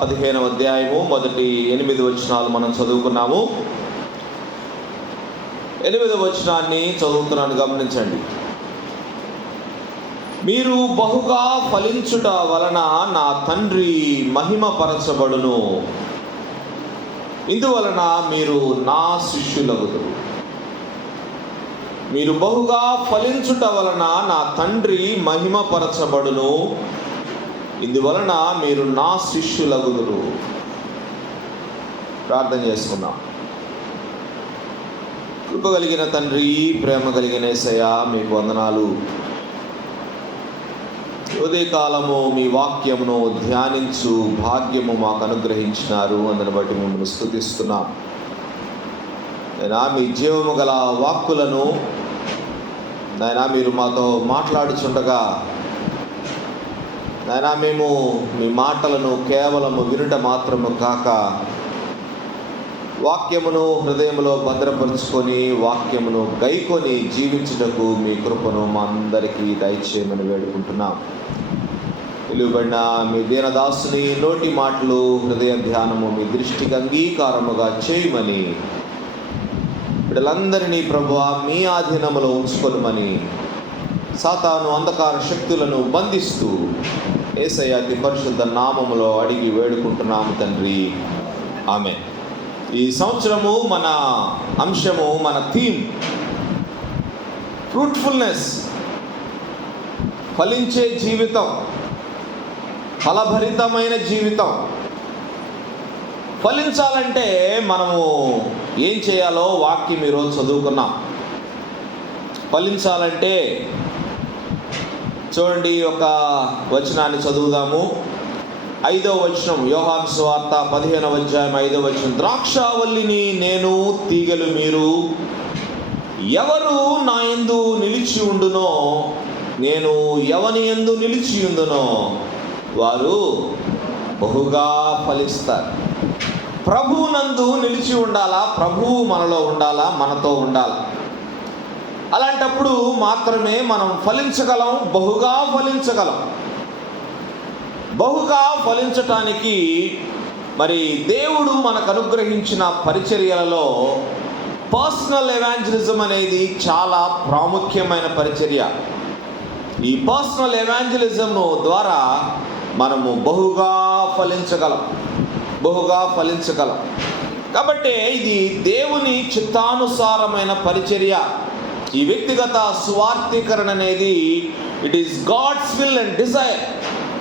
15వ అధ్యాయము మొదటి 8 వచనాలు మనం చదువుకున్నాము. 8వ వచనాన్ని చదువుతున్నాను, గమనించండి. మీరు బహుగా ఫలించుట వలన నా తండ్రి మహిమపరచబడును, ఇందువలన మీరు నా శిష్యులగుదురు. మీరు బహుగా ఫలించుట వలన నా తండ్రి మహిమపరచబడును, ఇందువలన మీరు నా శిష్యులగుదురు. ప్రార్థన చేసుకుందాం. కృప కలిగిన తండ్రి, ప్రేమ కలిగిన యేసయ్యా, మీకు వందనాలు. ఉదయకాలము మీ వాక్యమును ధ్యానించు భాగ్యము మాకు అనుగ్రహించినారు. అందుని బట్టి మిమ్మల్ని స్తుతిస్తున్నాం. నాయనా, మీ జీవము గల వాక్కులను నాయనా మీరు మాతో మాట్లాడుచుండగా నాయనా మేము మీ మాటలను కేవలము వినుట మాత్రము కాక వాక్యమును హృదయములో భద్రపరుచుకొని వాక్యమును గైకొని జీవించుటకు మీ కృపను మా అందరికీ దయచేయమని వేడుకుంటున్నాం. పిలువబడిన మీ దీనదాసుని నోటి మాటలు, హృదయ ధ్యానము మీ దృష్టికి అంగీకారముగా చేయమని, బిడ్డలందరినీ ప్రభువా మీ ఆధీనములో ఉంచుకొనుమని సాతాను అంధకార శక్తులను బంధిస్తూ యేసయ్య అతి పరిశుద్ధ నామములో అడిగి వేడుకుంటున్నాము తండ్రి, ఆమేన్. ఈ సంవత్సరము మన అంశము, మన థీమ్ ఫ్రూట్ఫుల్నెస్, ఫలించే జీవితం, ఫలభరితమైన జీవితం. ఫలించాలంటే మనము ఏం చేయాలో వాక్యం ఈరోజు చదువుకున్నాం. ఫలించాలంటే చూడండి, ఒక వచనాన్ని చదువుదాము. 5వ వచనం, యోహాను సువార్త 15వ అధ్యాయం 5వ వచనం. ద్రాక్షావల్లిని నేను, తీగలు మీరు. ఎవరు నా యందు నిలిచి ఉండునో, నేను ఎవని యందు నిలిచి ఉండునో వారు బహుగా ఫలిస్తారు. ప్రభువునందు నిలిచి ఉండాలా, ప్రభువు మనలో ఉండాలా, మనతో ఉండాలా. అలాంటప్పుడు మాత్రమే మనం ఫలించగలం, బహుగా ఫలించగలం. బహుగా ఫలించటానికి మరి దేవుడు మనకు అనుగ్రహించిన పరిచర్యలలో పర్సనల్ ఎవాంజలిజం అనేది చాలా ప్రాముఖ్యమైన పరిచర్య. ఈ పర్సనల్ ఎవాంజలిజం ద్వారా మనము బహుగా ఫలించగలం, బహుగా ఫలించగలం. కాబట్టి ఇది దేవుని చిత్తానుసారమైన పరిచర్య. ఈ వ్యక్తిగత స్వార్థీకరణ అనేది it is God's will and desire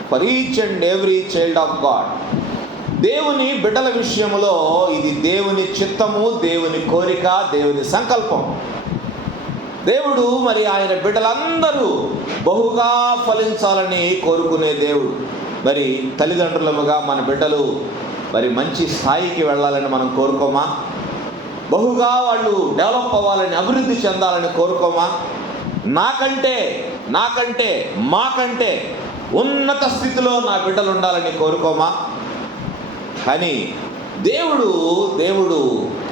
for each and every child of God. దేవుని బిడ్డల విషయంలో ఇది దేవుని చిత్తము, దేవుని కోరిక, దేవుని సంకల్పం. దేవుడు మరి ఆయన బిడ్డలందరూ బహుగా ఫలించాలని కోరుకునే దేవుడు. మరి తల్లిదండ్రులముగా మన బిడ్డలు మరి మంచి స్థాయికి వెళ్ళాలని మనం కోరుకోమా? బహుగా వాళ్ళు డెవలప్ అవ్వాలని, అభివృద్ధి చెందాలని కోరుకోమా? నాకంటే మాకంటే ఉన్నత స్థితిలో నా బిడ్డలు ఉండాలని కోరుకోమా? కానీ దేవుడు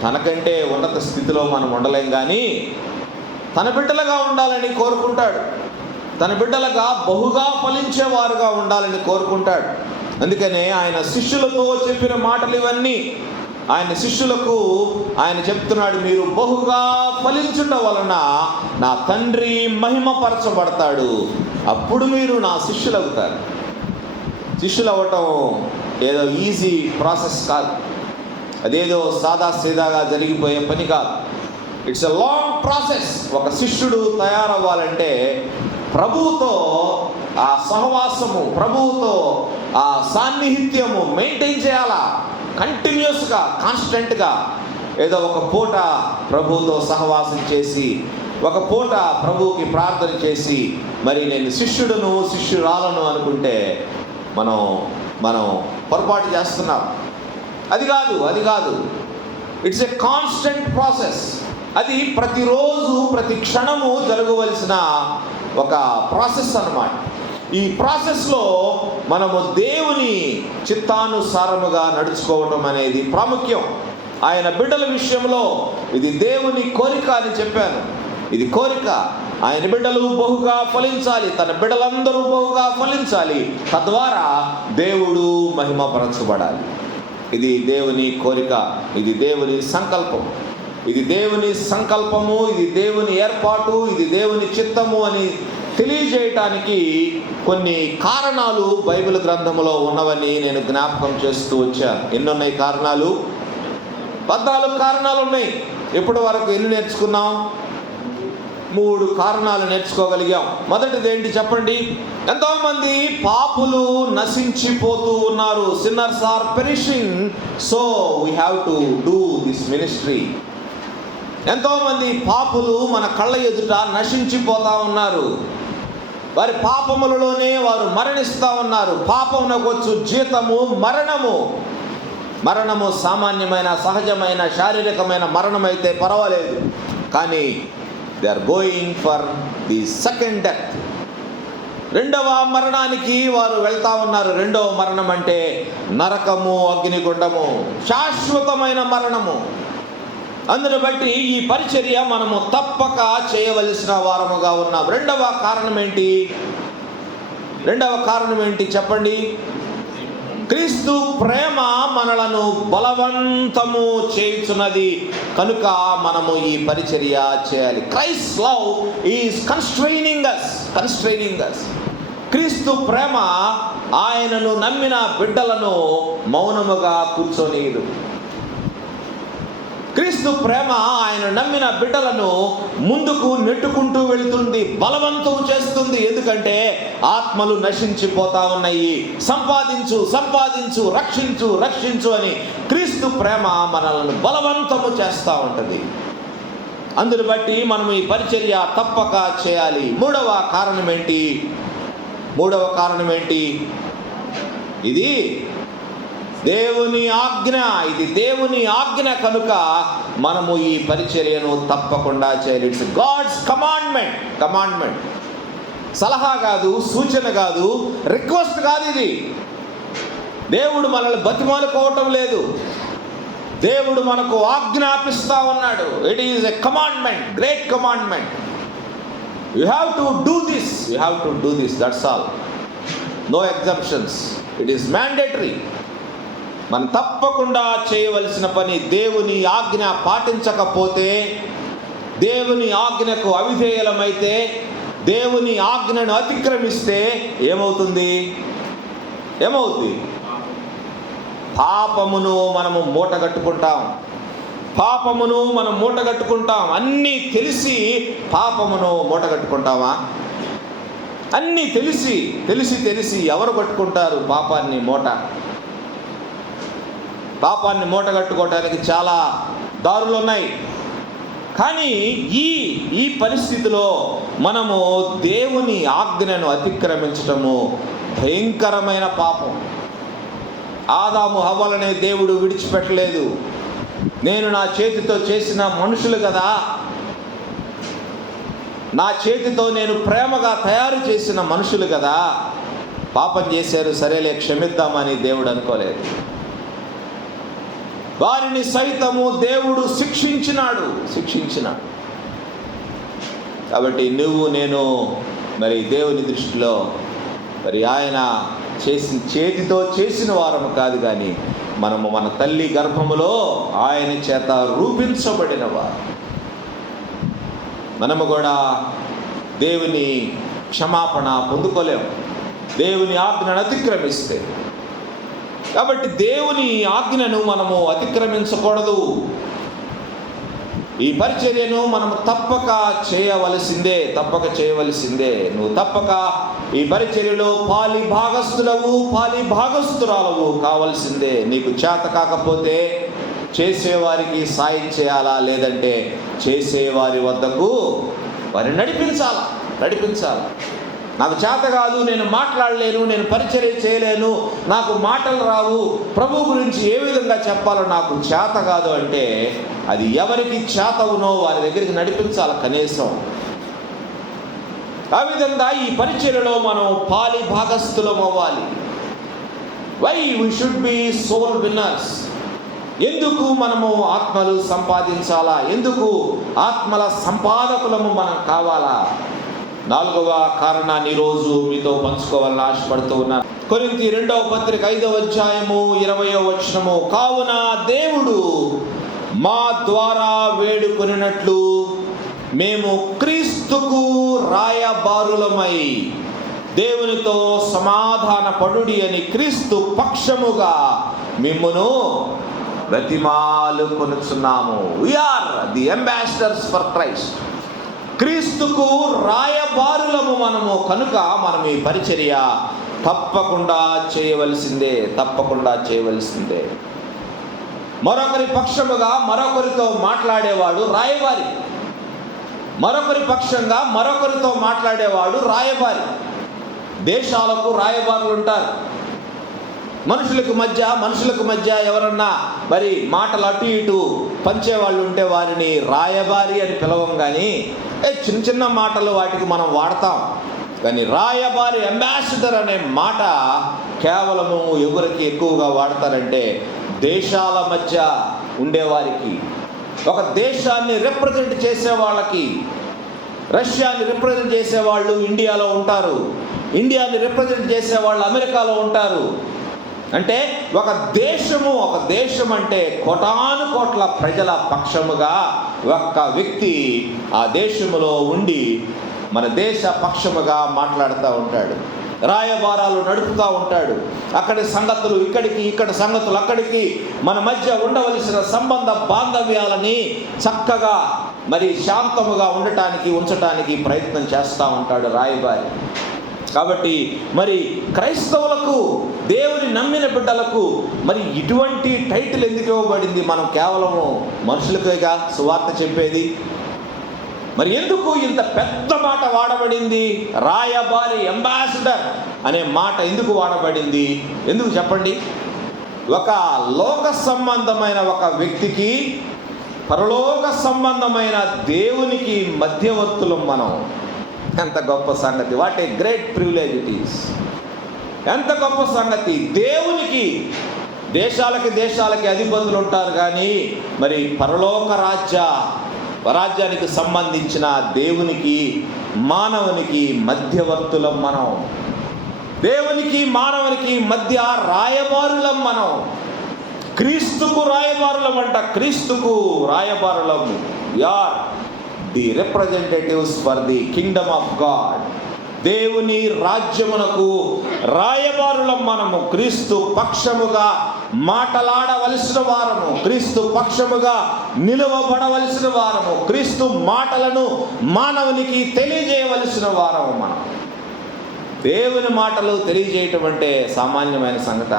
తనకంటే ఉన్నత స్థితిలో మనం ఉండలేం, కానీ తన బిడ్డలుగా ఉండాలని కోరుకుంటాడు. తన బిడ్డలుగా బహుగా ఫలించేవారుగా ఉండాలని కోరుకుంటాడు. అందుకనే ఆయన శిష్యులతో చెప్పిన మాటలు ఇవన్నీ. ఆయన శిష్యులకు ఆయన చెప్తున్నాడు, మీరు బహుగా ఫలించుట వలన నా తండ్రి మహిమపరచబడతాడు, అప్పుడు మీరు నా శిష్యులు అవుతారు. శిష్యులు అవ్వటం ఏదో ఈజీ ప్రాసెస్ కాదు, అదేదో సాదా సీదాగా జరిగిపోయే పని కాదు. It's a long process. ఒక శిష్యుడు తయారవ్వాలంటే ప్రభువుతో ఆ సహవాసము, ప్రభువుతో ఆ సాన్నిహిత్యము మెయింటైన్ చేయాలా, కంటిన్యూస్గా, కాన్స్టెంట్గా. ఏదో ఒక పూట ప్రభువుతో సహవాసం చేసి, ఒక పూట ప్రభువుకి ప్రార్థన చేసి మరి నేను శిష్యుడును శిష్యురాలను అనుకుంటే మనం పొరపాటు చేస్తున్నాం. అది కాదు. It's a constant process. అది ప్రతిరోజు, ప్రతి క్షణము జరగవలసిన ఒక ప్రాసెస్ అన్నమాట. ఈ ప్రాసెస్లో మనము దేవుని చిత్తానుసారముగా నడుచుకోవడం అనేది ప్రాముఖ్యం. ఆయన బిడ్డల విషయంలో ఇది దేవుని కోరిక అని చెప్పాను. ఇది కోరిక. ఆయన బిడ్డలు బహుగా ఫలించాలి, తన బిడ్డలందరూ బహుగా ఫలించాలి, తద్వారా దేవుడు మహిమపరచబడాలి. ఇది దేవుని కోరిక, ఇది దేవుని సంకల్పం, ఇది దేవుని సంకల్పము, ఇది దేవుని ఏర్పాటు, ఇది దేవుని చిత్తము అని తెలియజేయటానికి కొన్ని కారణాలు బైబిల్ గ్రంథంలో ఉన్నవని నేను జ్ఞాపకం చేస్తూ వచ్చాను. ఎన్నున్నాయి కారణాలు? 14 కారణాలు ఉన్నాయి. ఇప్పటి వరకు ఎన్ని నేర్చుకున్నాం? 3 కారణాలు నేర్చుకోగలిగాం. మొదటిది ఏంటి చెప్పండి? ఎంతోమంది పాపులు నశించిపోతూ ఉన్నారు. Sinners are perishing, so we have to do this ministry. ఎంతోమంది పాపులు మన కళ్ళ ఎదుట నశించిపోతా ఉన్నారు. వారి పాపములలోనే వారు మరణిస్తూ ఉన్నారు. పాపమునకొచ్చు జీతము మరణము. మరణము సామాన్యమైన, సహజమైన, శారీరకమైన మరణం అయితే పర్వాలేదు, కానీ they are going for the second death. రెండవ మరణానికి వారు వెళ్తా ఉన్నారు. రెండవ మరణం అంటే నరకము, అగ్నిగుండము, శాశ్వతమైన మరణము. అందును బట్టి ఈ పరిచర్య మనము తప్పక చేయవలసిన వారముగా ఉన్నాం. రెండవ కారణం ఏంటి చెప్పండి? క్రీస్తు ప్రేమ మనలను బలవంతము చేయుచున్నది కనుక మనము ఈ పరిచర్య చేయాలి. Christ love is కన్స్ట్రైనింగ్ us. క్రీస్తు ప్రేమ ఆయనను నమ్మిన బిడ్డలను మౌనముగా కూర్చొనీయదు. క్రీస్తు ప్రేమ ఆయన నమ్మిన బిడ్డలను ముందుకు నెట్టుకుంటూ వెళుతుంది, బలవంతం చేస్తుంది. ఎందుకంటే ఆత్మలు నశించిపోతా ఉన్నాయి. సంపాదించు, రక్షించు అని క్రీస్తు ప్రేమ మనల్ని బలవంతము చేస్తూ ఉంటుంది. అందును బట్టి మనం ఈ పరిచర్య తప్పక చేయాలి. మూడవ కారణం ఏంటి? ఇది దేవుని ఆజ్ఞ. ఇది దేవుని ఆజ్ఞ కనుక మనము ఈ పరిచర్యను తప్పకుండా చేయాలి. It's God's commandment. సలహా కాదు, సూచన కాదు, రిక్వెస్ట్ కాదు. ఇది దేవుడు మనల్ని బతిమాలుకోవటం లేదు. దేవుడు మనకు ఆజ్ఞాపిస్తా ఉన్నాడు. It is a commandment, great commandment. You have to do this, that's all. No exemptions. It is mandatory. మనం తప్పకుండా చేయవలసిన పని. దేవుని ఆజ్ఞ పాటించకపోతే, దేవుని ఆజ్ఞకు అవిధేయులమైతే, దేవుని ఆజ్ఞను అతిక్రమిస్తే ఏమవుతుంది? పాపమును మనము మూటగట్టుకుంటాం. అన్నీ తెలిసి పాపమును మూటగట్టుకుంటామా? అన్నీ తెలిసి ఎవరు కట్టుకుంటారు పాపాన్ని మూటగట్టుకోవడానికి చాలా దారులు ఉన్నాయి. కానీ ఈ పరిస్థితిలో మనము దేవుని ఆజ్ఞను అతిక్రమించటము భయంకరమైన పాపం. ఆదాము హవ్వలనే దేవుడు విడిచిపెట్టలేదు. నేను నా చేతితో చేసిన మనుషులు కదా, నా చేతితో నేను ప్రేమగా తయారు చేసిన మనుషులు కదా, పాపం చేశారు, సరేలే క్షమిద్దామని దేవుడు అనుకోలేదు. వారిని సైతము దేవుడు శిక్షించినాడు. కాబట్టి నేను మరి దేవుని దృష్టిలో మరి ఆయన చేతితో చేసిన వారము కాదు, కానీ మనము మన తల్లి గర్భములో ఆయన చేత రూపించబడిన వారు. మనము కూడా దేవుని క్షమాపణ పొందుకోలేము దేవుని ఆజ్ఞను అతిక్రమిస్తే. కాబట్టి దేవుని ఆజ్ఞను మనము అతిక్రమించకూడదు. ఈ పరిచర్యను మనము తప్పక చేయవలసిందే. నువ్వు తప్పక ఈ పరిచర్యలో పాలి భాగస్థురాలవు కావలసిందే. నీకు చేత కాకపోతే చేసేవారికి సాయం చేయాలా, లేదంటే చేసేవారి వద్దకు వారిని నడిపించాలా. నాకు చేత కాదు, నేను మాట్లాడలేను, నేను పరిచర్య చేయలేను, నాకు మాటలు రావు, ప్రభు గురించి ఏ విధంగా చెప్పాలో నాకు చేత కాదు అంటే అది ఎవరికి చేతవునో వారి దగ్గరికి నడిపించాలి కనీసం. ఆ విధంగా ఈ పరిచర్యలో మనం పాలి భాగస్థులం అవ్వాలి. Why we should be soul winners. ఎందుకు మనము ఆత్మలు సంపాదించాలా? ఎందుకు ఆత్మల సంపాదకులము మనం కావాలా? 4వ కారణాన్ని ఈరోజు మీతో పంచుకోవాలని ఆశపడుతూ ఉన్నాను. కొరింథీ 2వ పత్రిక 5వ అధ్యాయము 20వ వచనము, కావున దేవుడు మా ద్వారా వేడుకొనినట్లు మేము క్రీస్తుకు రాయబారులమై దేవునితో సమాధాన పడుడి అని క్రీస్తు పక్షముగా మిమ్మును బ్రతిమాలు కొనుచున్నాము. We are the ambassadors for Christ. క్రీస్తుకు రాయబారులము మనము కనుక మనం ఈ పరిచర్య తప్పకుండా చేయవలసిందే. మరొకరి పక్షముగా మరొకరితో మాట్లాడేవాడు రాయబారి. మరొకరి పక్షంగా మరొకరితో మాట్లాడేవాడు రాయబారి. దేశాలకు రాయబారులు ఉంటారు. మనుషులకు మధ్య ఎవరన్నా మరి మాటలు అటు ఇటు పంచేవాళ్ళు ఉంటే వారిని రాయబారి అని పిలవం. కానీ చిన్న చిన్న మాటలు వాటికి మనం వాడతాం. కానీ రాయబారి, అంబాసిడర్ అనే మాట కేవలము ఎవరికి ఎక్కువగా వాడతారంటే దేశాల మధ్య ఉండేవారికి, ఒక దేశాన్ని రిప్రజెంట్ చేసే వాళ్ళకి. రష్యాని రిప్రజెంట్ చేసేవాళ్ళు ఇండియాలో ఉంటారు, ఇండియాని రిప్రజెంట్ చేసేవాళ్ళు అమెరికాలో ఉంటారు. అంటే ఒక దేశం అంటే కోటాను కోట్ల ప్రజల పక్షముగా ఒక్క వ్యక్తి ఆ దేశములో ఉండి మన దేశ పక్షముగా మాట్లాడుతూ ఉంటాడు, రాయబారాలు నడుపుతూ ఉంటాడు. అక్కడి సంగతులు ఇక్కడికి, ఇక్కడ సంగతులు అక్కడికి, మన మధ్య ఉండవలసిన సంబంధ బాంధవ్యాలని చక్కగా మరి శాంతముగా ఉంచటానికి ప్రయత్నం చేస్తూ ఉంటాడు రాయబారి. కాబట్టి మరి క్రైస్తవులకు, దేవుని నమ్మిన బిడ్డలకు మరి ఇటువంటి టైటిల్ ఎందుకు ఇవ్వబడింది? మనం కేవలము మనుషులకేగా సువార్త చెప్పేది. మరి ఎందుకు ఇంత పెద్ద మాట వాడబడింది? రాయబారి, అంబాసిడర్ అనే మాట ఎందుకు వాడబడింది? ఎందుకు చెప్పండి? ఒక లోక సంబంధమైన ఒక వ్యక్తికి, పరలోక సంబంధమైన దేవునికి మధ్యవర్తులం మనం. ఎంత గొప్ప సంగతి! What a great privilege it is. ఎంత గొప్ప సంగతి! దేవునికి దేశాలకి అధిపతులు ఉంటారు, కానీ మరి పరలోక రాజ్యానికి సంబంధించిన దేవునికి మానవునికి మధ్యవర్తులం మనం. దేవునికి మానవునికి మధ్య రాయబారులం మనం. క్రీస్తుకు రాయబారులం అంట. క్రీస్తుకు రాయబారులం. యార్ the representatives for the Kingdom of God. దేవుని రాజ్యమునకు రాయబారులం మనము. క్రీస్తు పక్షముగా మాటలాడవలసిన వారము, క్రీస్తు పక్షముగా నిలువబడవలసిన వారము, క్రీస్తు మాటలను మానవునికి తెలియజేయవలసిన వారము మనం. దేవుని మాటలు తెలియజేయటం అంటే సామాన్యమైన సంగత?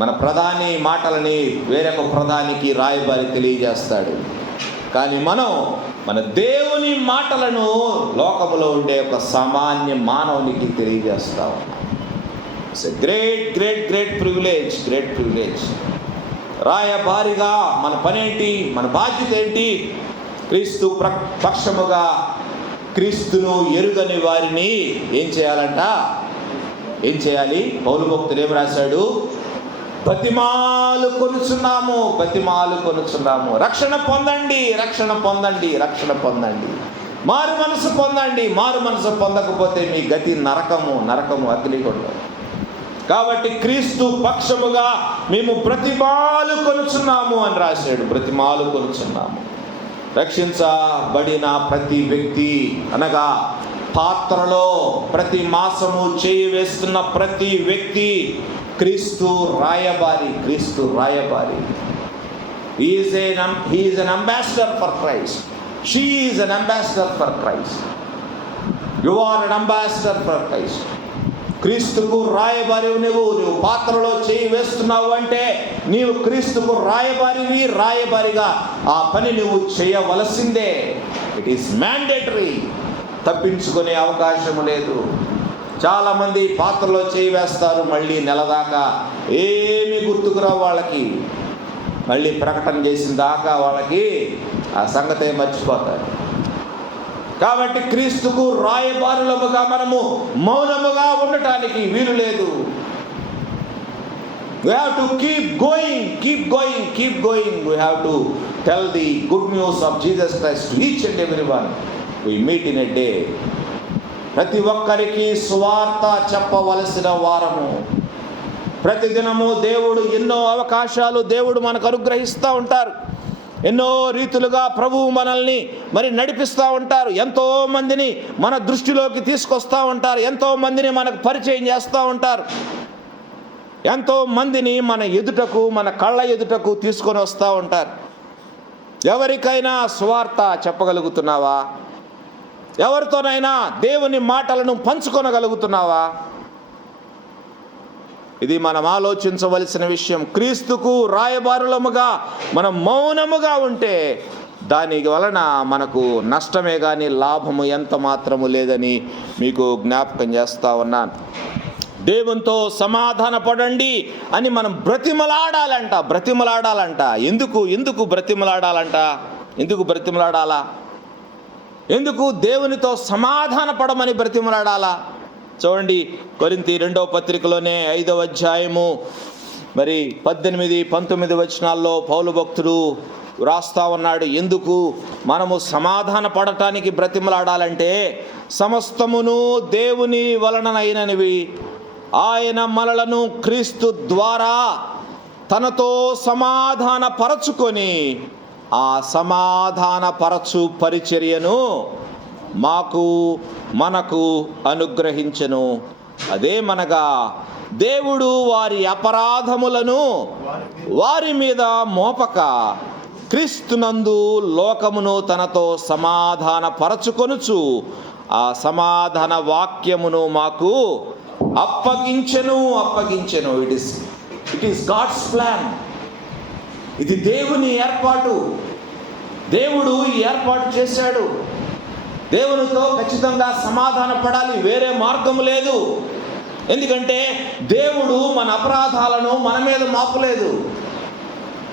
మన ప్రధాని మాటలని వేరొక ప్రధానికి రాయబారి తెలియజేస్తాడు. కానీ మనం మన దేవుని మాటలను లోకములో ఉండే ఒక సామాన్య మానవునికి తెలియజేస్తాం. It's a great privilege. రాయబారిగా మన పనేంటి? మన బాధ్యత ఏంటి? క్రీస్తు పక్షముగా క్రీస్తును ఎరుగని వారిని ఏం చేయాలి? పౌలు భక్తుడు ఏం రాశాడు? బతిమాలు కొనుచున్నాము. రక్షణ పొందండి. మారు మనసు పొందకపోతే మీ గతి నరకము అగ్నిగుండం. కాబట్టి క్రీస్తు పక్షముగా మేము బ్రతిమాలు కొనుచున్నాము అని రాశాడు. బ్రతిమాలు కొనుచున్నాము. రక్షించబడిన ప్రతి వ్యక్తి, అనగా పాత్రలో ప్రతి మాసము చేయి వేస్తున్న ప్రతి వ్యక్తి క్రీస్తు రాయబారి. He is an ambassador for Christ. She is an ambassador for Christ. You are an ambassador for Christ. క్రీస్తుకు రాయబారి. నువ్వు పాత్రలో చేయి వేస్తున్నావు అంటే నీవు క్రీస్తుకు రాయబారిగా ఆ పని నువ్వు చేయవలసిందే. It is mandatory. తప్పించుకునే అవకాశం లేదు. చాలామంది పాత్రలో చేయి వేస్తారు, మళ్ళీ నెల దాకా ఏమీ గుర్తుకురావు వాళ్ళకి. మళ్ళీ ప్రకటన చేసిన దాకా వాళ్ళకి ఆ సంగతే మర్చిపోతారు. కాబట్టి క్రీస్తుకు రాయబారులముగా మనము మౌనముగా ఉండటానికి వీలు లేదు. We have to keep going. We have to tell the good news of Jesus Christ to each and everyone we meet in a day. ప్రతి ఒక్కరికి సువార్త చెప్పవలసిన వారము. ప్రతిదినము దేవుడు ఎన్నో అవకాశాలు దేవుడు మనకు అనుగ్రహిస్తూ ఉంటారు. ఎన్నో రీతులుగా ప్రభువు మనల్ని నడిపిస్తూ ఉంటారు. ఎంతో మందిని మన దృష్టిలోకి తీసుకొస్తూ ఉంటారు. ఎంతో మందిని మనకు పరిచయం చేస్తూ ఉంటారు. ఎంతో మందిని మన ఎదుటకు, మన కళ్ళ ఎదుటకు తీసుకొని వస్తూ ఉంటారు. ఎవరికైనా సువార్త చెప్పగలుగుతున్నావా? ఎవరితోనైనా దేవుని మాటలను పంచుకొనగలుగుతున్నావా? ఇది మనం ఆలోచించవలసిన విషయం. క్రీస్తుకు రాయబారులముగా మనం మౌనముగా ఉంటే దాని వలన మనకు నష్టమే కానీ లాభము ఎంత మాత్రము లేదని మీకు జ్ఞాపకం చేస్తూ ఉన్నాను. దేవునితో సమాధాన పడండి అని మనం బ్రతిమలాడాలంట. ఎందుకు బ్రతిమలాడాలంట? ఎందుకు బ్రతిమలాడాలా? ఎందుకు దేవునితో సమాధాన పడమని బ్రతిమలాడాలా? చూడండి, కొరింథీ 2వ పత్రికలోనే 5వ అధ్యాయము 18-19 వచనాల్లో పౌలు భక్తుడు వ్రాస్తా ఉన్నాడు. ఎందుకు మనము సమాధాన పడటానికి బ్రతిమలాడాలంటే, సమస్తమును దేవుని వలననైనవి, ఆయన మనలను క్రీస్తు ద్వారా తనతో సమాధాన పరచుకొని ఆ సమాధాన పరచు పరిచర్యను మనకు అనుగ్రహించెను. అదేమనగా, దేవుడు వారి అపరాధములను వారి మీద మోపక క్రీస్తునందు లోకమును తనతో సమాధాన పరచుకొనుచు ఆ సమాధాన వాక్యమును మాకు అప్పగించెను. It is God's plan. ఇది దేవుని ఏర్పాటు. దేవుడు ఈ ఏర్పాటు చేశాడు. దేవునితో ఖచ్చితంగా సమాధాన పడాలి, వేరే మార్గం లేదు. ఎందుకంటే దేవుడు మన అపరాధాలను మన మీద మోపలేదు.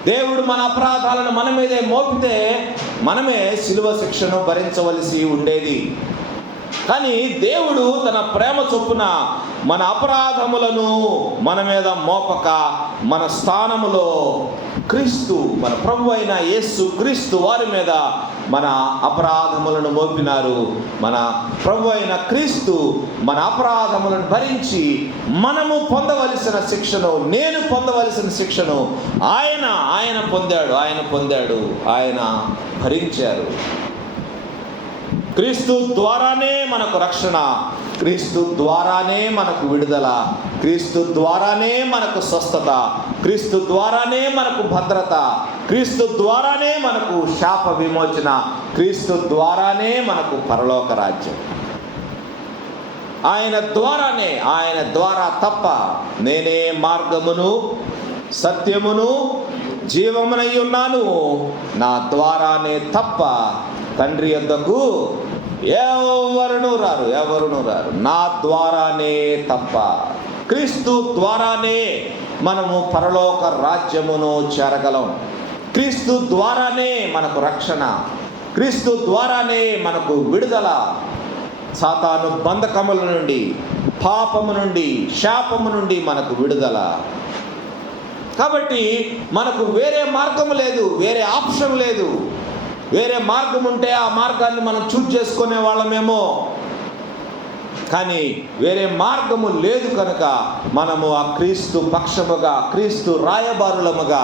దేవుడు మన అపరాధాలను మన మీదే మోపితే మనమే శిలువ శిక్షను భరించవలసి ఉండేది. కానీ దేవుడు తన ప్రేమ చొప్పున మన అపరాధములను మన మీద మోపక మన స్థానములో క్రీస్తు, మన ప్రభు అయిన యేసు క్రీస్తు వారి మీద మన అపరాధములను మోపినారు. మన ప్రభు అయిన క్రీస్తు మన అపరాధములను భరించి మనము పొందవలసిన శిక్షను, నేను పొందవలసిన శిక్షను ఆయన పొందాడు, ఆయన భరించారు. క్రీస్తు ద్వారానే మనకు రక్షణ, క్రీస్తు ద్వారానే మనకు విడుదల, క్రీస్తు ద్వారానే మనకు స్వస్థత, క్రీస్తు ద్వారానే మనకు భద్రత, క్రీస్తు ద్వారానే మనకు శాప విమోచన, క్రీస్తు ద్వారానే మనకు పరలోక రాజ్యం. ఆయన ద్వారా తప్ప నేనే మార్గమును సత్యమును జీవమునై ఉన్నాను, నా ద్వారానే తప్ప తండ్రి యొద్దకు ఎవరును రారు, నా ద్వారానే తప్ప. క్రీస్తు ద్వారానే మనము పరలోక రాజ్యమును చేరగలం. క్రీస్తు ద్వారానే మనకు రక్షణ, క్రీస్తు ద్వారానే మనకు విడుదల. సాతాను బంధకముల నుండి, పాపము నుండి, శాపము నుండి మనకు విడుదల. కాబట్టి మనకు వేరే మార్గం లేదు, వేరే ఆప్షన్ లేదు. వేరే మార్గం ఉంటే ఆ మార్గాన్ని మనం చూజ్ చేసుకునే వాళ్ళమేమో, కానీ వేరే మార్గము లేదు కనుక మనము ఆ క్రీస్తు పక్షముగా, క్రీస్తు రాయబారులముగా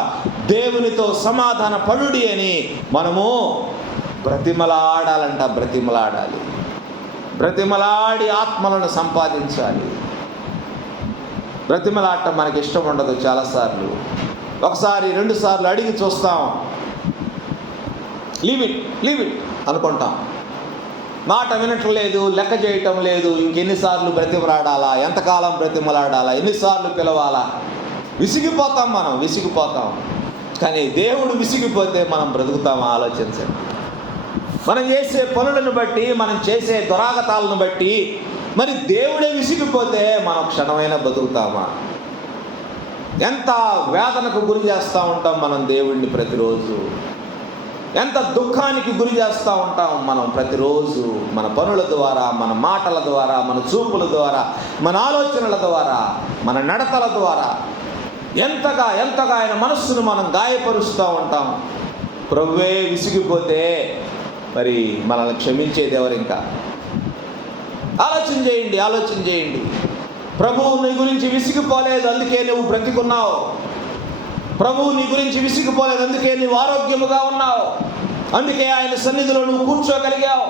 దేవునితో సమాధాన పడుడి అని మనము బ్రతిమలాడి ఆత్మలను సంపాదించాలి. బ్రతిమలాడటం మనకి ఇష్టం ఉండదు. చాలాసార్లు ఒకసారి 2 సార్లు అడిగి చూస్తాం, లీవ్ ఇట్ అనుకుంటాం. మాట వినటం లేదు, లెక్క చేయటం లేదు. ఇంకెన్నిసార్లు బ్రతిమలాడాలా, ఎంతకాలం బ్రతిమలాడాలా, ఎన్నిసార్లు పిలవాలా? విసిగిపోతాం. కానీ దేవుడు విసిగిపోతే మనం బ్రతుకుతామా? ఆలోచించండి. మనం చేసే పనులను బట్టి, మనం చేసే దురాగతాలను బట్టి దేవుడే విసిగిపోతే మనం క్షణమైనా బతుకుతామా? ఎంత వేదనకు గురి చేస్తూ ఉంటాం మనం దేవుడిని ప్రతిరోజు. ఎంత దుఃఖానికి గురి చేస్తూ ఉంటాం మనం ప్రతిరోజు, మన పనుల ద్వారా, మన మాటల ద్వారా, మన చూపుల ద్వారా, మన ఆలోచనల ద్వారా, మన నడతల ద్వారా. ఎంతగా ఆయన మనస్సును మనం గాయపరుస్తూ ఉంటాం. ప్రభువే విసిగిపోతే మరి మనల్ని క్షమించేది ఎవరు? ఇంకా ఆలోచన చేయండి. ప్రభువు నీ గురించి విసిగిపోలేదు, అందుకే నువ్వు బ్రతికున్నావు. ప్రభువు నీ గురించి విసిగిపోలేదు, అందుకే నువ్వు ఆరోగ్యముగా ఉన్నావు. అందుకే ఆయన సన్నిధిలో నువ్వు కూర్చోగలిగావు.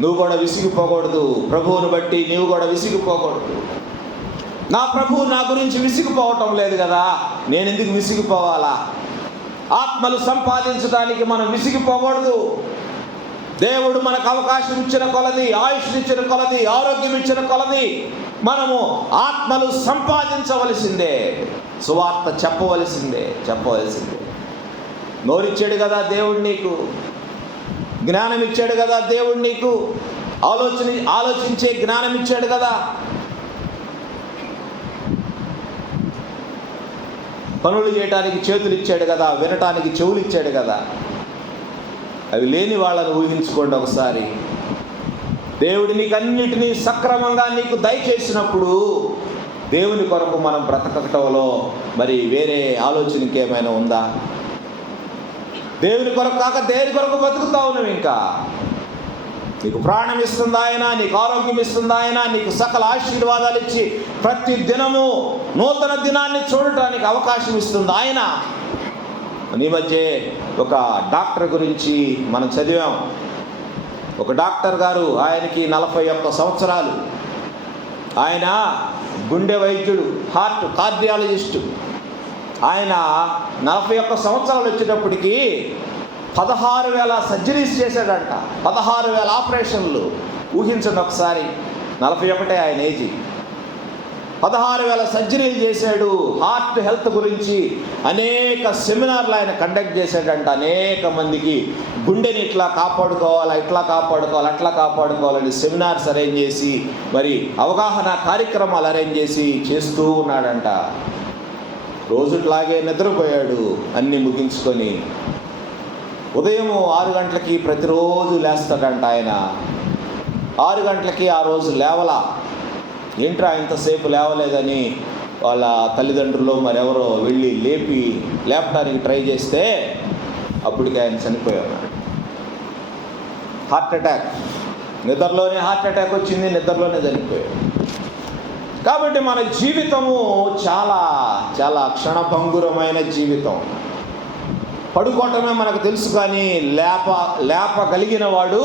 నువ్వు కూడా విసిగిపోకూడదు. ప్రభువుని బట్టి నీవు కూడా విసిగిపోకూడదు. నా ప్రభువు నా గురించి విసిగిపోవటం లేదు కదా, నేను ఎందుకు విసిగిపోవాలా? ఆత్మలు సంపాదించడానికి మనం విసిగిపోకూడదు. దేవుడు మనకు అవకాశం ఇచ్చిన కొలది, ఆయుష్నిచ్చిన కొలది, ఆరోగ్యం ఇచ్చిన కొలది మనము ఆత్మలు సంపాదించవలసిందే. సువార్త చెప్పవలసిందే. నోరిచ్చాడు కదా దేవుడు నీకు, జ్ఞానం ఇచ్చాడు కదా దేవుడు నీకు, ఆలోచించే జ్ఞానం ఇచ్చాడు కదా. పనులు చేయడానికి చేతులు ఇచ్చాడు కదా, వినటానికి చెవులు ఇచ్చాడు కదా. అవి లేని వాళ్ళని ఊహించుకోండి ఒకసారి. దేవుడు నీకు అన్నిటినీ సక్రమంగా నీకు దయచేసినప్పుడు దేవుని కొరకు మనం బ్రతకటంలో మరి వేరే ఆలోచన ఇంకేమైనా ఉందా? దేవుని కొరకు కాక దేని కొరకు బతుకుతావు నువ్వు? ఇంకా నీకు ప్రాణం ఇస్తుంది ఆయన, నీకు ఆరోగ్యం ఇస్తుంది ఆయన, నీకు సకల ఆశీర్వాదాలు ఇచ్చి ప్రతి దినము నూతన దినాన్ని చూడటానికి అవకాశం ఇస్తుంది ఆయన. ఈ మధ్య ఒక డాక్టర్ గురించి మనం చదివాం. ఒక డాక్టర్ గారు, ఆయనకి 41 సంవత్సరాలు. ఆయన గుండె వైద్యుడు, కార్డియాలజిస్టు. ఆయన 41 సంవత్సరాలు వచ్చేటప్పటికి 16,000 సర్జరీస్ చేశాడంట. 16,000 ఆపరేషన్లు. ఊహించండి ఒకసారి, 41 ఆయన ఏజీ. 16,000 సర్జరీలు చేశాడు. హార్ట్ హెల్త్ గురించి అనేక సెమినార్లు ఆయన కండక్ట్ చేశాడంట. అనేక మందికి గుండెని ఇట్లా కాపాడుకోవాలి, అట్లా కాపాడుకోవాలని సెమినార్స్ అరేంజ్ చేసి మరి అవగాహన కార్యక్రమాలు అరేంజ్ చేసి చేస్తూ ఉన్నాడంట. రోజుట్లాగే నిద్రపోయాడు అన్నీ ముగించుకొని. ఉదయం 6 గంటలకి ప్రతిరోజు లేస్తాడంట ఆయన. 6 గంటలకి ఆ రోజు లేవలా. ఏంట్రా ఇంతసేపు లేవలేదని వాళ్ళ తల్లిదండ్రులు మరెవరో వెళ్ళి లేపడానికి ట్రై చేస్తే అప్పటికి ఆయన చనిపోయాడు. హార్ట్ అటాక్, నిద్రలోనే హార్ట్ అటాక్ వచ్చింది, నిద్రలోనే చనిపోయాడు. కాబట్టి మన జీవితము చాలా చాలా క్షణభంగురమైన జీవితం. పడుకోవటమే మనకు తెలుసు, కానీ లేపగలిగిన వాడు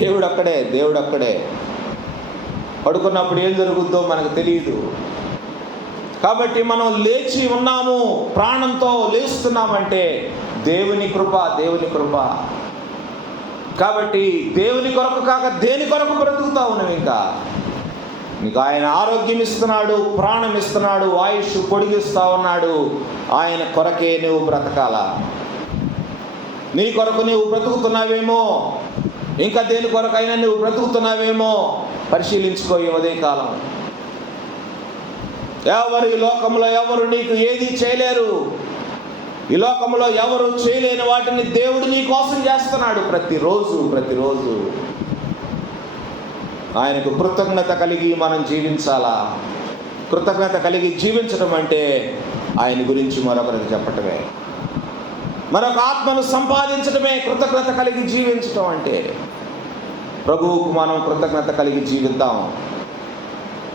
దేవుడొక్కడే. పడుకున్నప్పుడు ఏం జరుగుద్దో మనకు తెలియదు. కాబట్టి మనం లేచి ఉన్నాము, ప్రాణంతో లేస్తున్నామంటే దేవుని కృప. కాబట్టి దేవుని కొరకు కాక దేని కొరకు బ్రతుకుతావు నువ్వు? ఇంకా నీకు ఆయన ఆరోగ్యం ఇస్తున్నాడు, ప్రాణం ఇస్తున్నాడు, ఆయుష్ పొడిగిస్తా ఉన్నాడు. ఆయన కొరకే నువ్వు బ్రతకాలా. నీ కొరకు నువ్వు బ్రతుకుతున్నావేమో, ఇంకా దేని కొరకైనా నువ్వు బ్రతుకుతున్నావేమో పరిశీలించుకో ఈ ఉదయకాలం. ఈ లోకంలో ఎవరు నీకు ఏది చేయలేరు. ఈ లోకంలో ఎవరు చేయలేని వాటిని దేవుడు నీ కోసం చేస్తున్నాడు ప్రతిరోజు. ఆయనకు కృతజ్ఞత కలిగి మనం జీవించాలా. కృతజ్ఞత కలిగి జీవించడం అంటే ఆయన గురించి మరొకరికి చెప్పటమే, మరొక ఆత్మను సంపాదించడమే కృతజ్ఞత కలిగి జీవించడం అంటే. ప్రభువుకు మనం కృతజ్ఞత కలిగి జీవిద్దాం.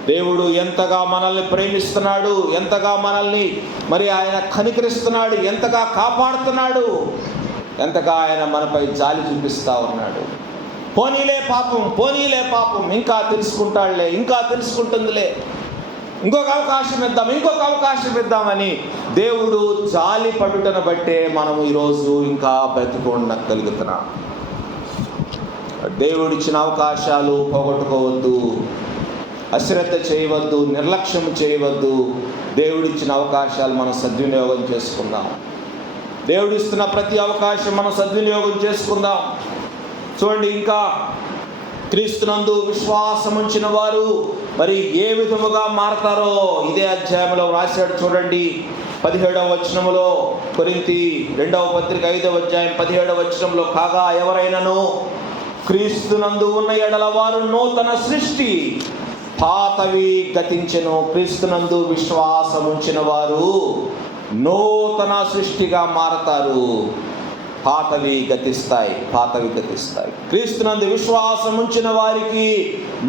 దేవుడు ఎంతగా మనల్ని ప్రేమిస్తున్నాడు, ఎంతగా మనల్ని మరి ఆయన కనికరిస్తున్నాడు, ఎంతగా కాపాడుతున్నాడు, ఎంతగా ఆయన మనపై జాలి చూపిస్తూ ఉన్నాడు. పోనీలే పాపం, ఇంకా తెలుసుకుంటుందిలే, ఇంకొక అవకాశం ఇద్దామని దేవుడు జాలి పడుటను బట్టే మనం ఈరోజు ఇంకా బ్రతికుండగలుగుతున్నాం. దేవుడిచ్చిన అవకాశాలు పోగొట్టుకోవద్దు, అశ్రద్ధ చేయవద్దు, నిర్లక్ష్యం చేయవద్దు. దేవుడిచ్చిన అవకాశాలు మనం సద్వినియోగం చేసుకుందాం. దేవుడిస్తున్న ప్రతి అవకాశం మనం సద్వినియోగం చేసుకుందాం. చూడండి, ఇంకా క్రీస్తునందు విశ్వాసం ఉంచిన వారు మరి ఏ విధముగా మారతారో ఇదే అధ్యాయంలో రాశాడు. చూడండి, 17వ వచనములో, కొరింథీ 2వ పత్రిక 5వ అధ్యాయం 17వ వచనంలో, కాగా ఎవరైనాను క్రీస్తునందు ఉన్న ఎడల వారు నూతన సృష్టి, పాతవి గతించెను. క్రీస్తునందు విశ్వాసం ఉంచిన వారు నూతన సృష్టిగా మారతారు. పాతవి గతిస్తాయి. క్రీస్తునందు విశ్వాసం ఉంచిన వారికి